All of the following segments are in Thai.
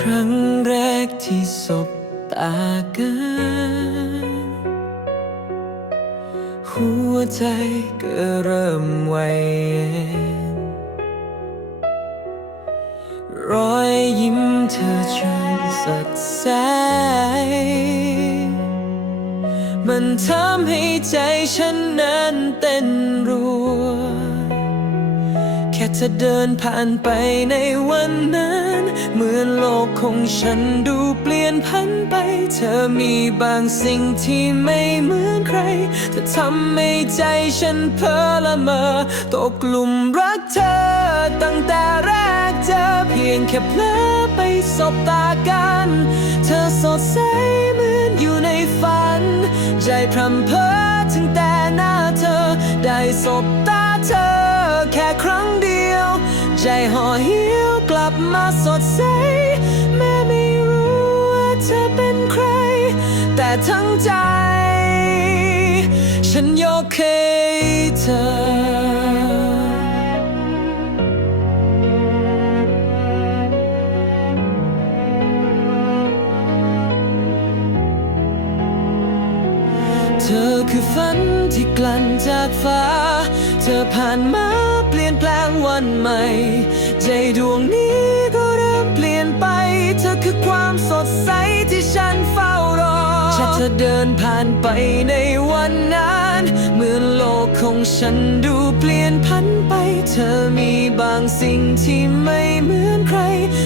ครั้งแรกที่สบตากัน หัวใจก็เริ่มไหวรอยยิ้มเธอช่างสดใส มันทำให้ใจฉันนั้นเต้นรัว แค่เธอเดินผ่านไปในวันนั้น เหมือนโลกของฉันดูเปลี่ยนพันไป เธอมีบางสิ่งที่ไม่เหมือนใคร เธอทำให้ใจฉันเพ้อละเมอตกหลุมรักเธอ ตั้งแต่แรกเจอเพียงแค่เพลอไปสบตากัน เธอสดใสเหมือนอยู่ในฝัน ใจพรำเพ้อถึงแต่หน้าเธอได้สบตา เหี่ยวกลับมาสดใส แม้ไม่รู้ว่าเธอเป็นใคร แต่ทั้งใจ ฉันยกให้เธอเธอคือฝันที่กลั่นจากฟ้า เธอผ่านมาเปลี่ยนแปลงวันใหม่ ธอเดินผ่านไปในวันนั้นเหมือนโลกของฉันดูเปลี่ยนพันไป เธอมีบางสิ่งที่ไม่เหมือนใคร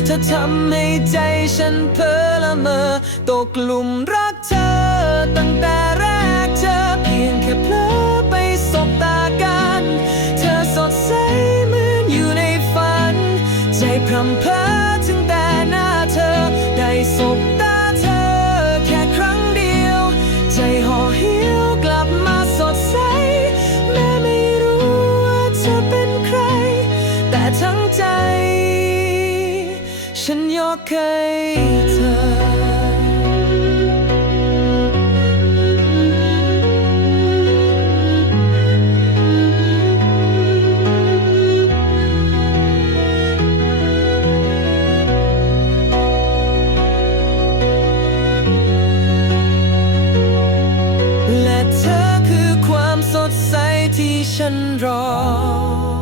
เธอทำให้ใจฉันเพ้อละเมอตกหลุมรักเธอ ตั้งแต่แรกเจอเพียงแค่เพลอไปสบตากัน เธอสดใสเหมือนอยู่ในฝัน ใจพรำเพลอ ทั้งใจ ฉันยกให้เธอและเธอคือความสดใสที่ฉันรอ